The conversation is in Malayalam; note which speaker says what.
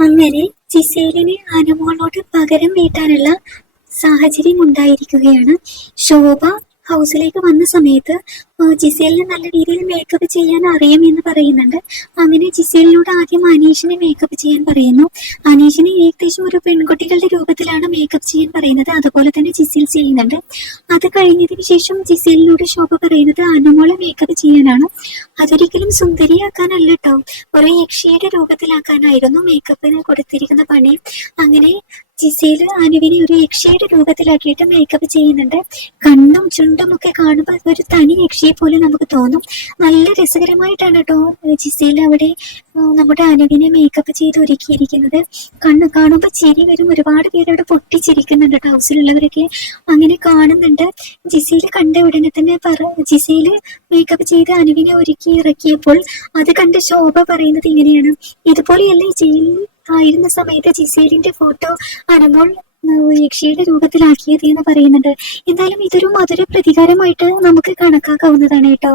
Speaker 1: അങ്ങനെ ജിസേലിനെ അനുമോളോട് പകരം വീട്ടാനുള്ള സാഹചര്യം ഉണ്ടായിരിക്കുകയാണ് ശോഭ ഹൗസിലേക്ക് വന്ന സമയത്ത് ജിസേലിന് നല്ല രീതിയിൽ മേക്കപ്പ് ചെയ്യാൻ അറിയാമെന്ന് പറയുന്നുണ്ട്. അങ്ങനെ ജിസേലിനോട് ആദ്യം അനീഷിനെ മേക്കപ്പ് ചെയ്യാൻ പറയുന്നു. അനീഷിനെ ഏകദേശം ഒരു പെൺകുട്ടികളുടെ രൂപത്തിലാണ് മേക്കപ്പ് ചെയ്യാൻ പറയുന്നത്. അതുപോലെ തന്നെ ജിസേൽ ചെയ്യുന്നുണ്ട്. അത് കഴിഞ്ഞതിന് ശേഷം ജിസേലിനോട് ശോഭ പറയുന്നത് അനുമോളെ മേക്കപ്പ് ചെയ്യാനാണ്. അതൊരിക്കലും സുന്ദരിയാക്കാനല്ല കേട്ടോ ഒരു യക്ഷിയുടെ രൂപത്തിലാക്കാനായിരുന്നു മേക്കപ്പിന് കൊടുത്തിരിക്കുന്ന പണി. അങ്ങനെ ജിസേൽ അനുവിനെ ഒരു യക്ഷിയുടെ രൂപത്തിലാക്കിയിട്ട് മേക്കപ്പ് ചെയ്യുന്നുണ്ട്. കണ്ണും ചുണ്ടും ഒക്കെ കാണുമ്പോൾ ഒരു തനി യക്ഷിയെ പോലെ നമുക്ക് തോന്നും. നല്ല രസകരമായിട്ടാണ് കേട്ടോ ജിസയിൽ അവിടെ നമ്മുടെ അനുവിനെ മേക്കപ്പ് ചെയ്ത് ഒരുക്കിയിരിക്കുന്നത്. കണ്ണ് കാണുമ്പോൾ ചിരി വരും. ഒരുപാട് പേര് അവിടെ പൊട്ടിച്ചിരിക്കുന്നുണ്ട് കേട്ടോ ഹൗസിലുള്ളവരൊക്കെ. അങ്ങനെ കാണുന്നുണ്ട്. ജിസയിൽ കണ്ട ഉടനെ തന്നെ പറ ജിസയിൽ മേക്കപ്പ് ചെയ്ത് അനുവിനെ ഒരുക്കി ഇറക്കിയപ്പോൾ അത് കണ്ട് ശോഭ പറയുന്നത് ഇങ്ങനെയാണ്. ഇതുപോലെയല്ലേ ജയിലിൽ ആയിരുന്ന സമയത്ത് ജിസേലിന്റെ ഫോട്ടോ അനമോൾ യക്ഷിയുടെ രൂപത്തിലാക്കിയത് എന്ന് പറയുന്നുണ്ട്. എന്തായാലും ഇതൊരു മധുര പ്രതികാരമായിട്ട് നമുക്ക് കണക്കാക്കാവുന്നതാണ് കേട്ടോ.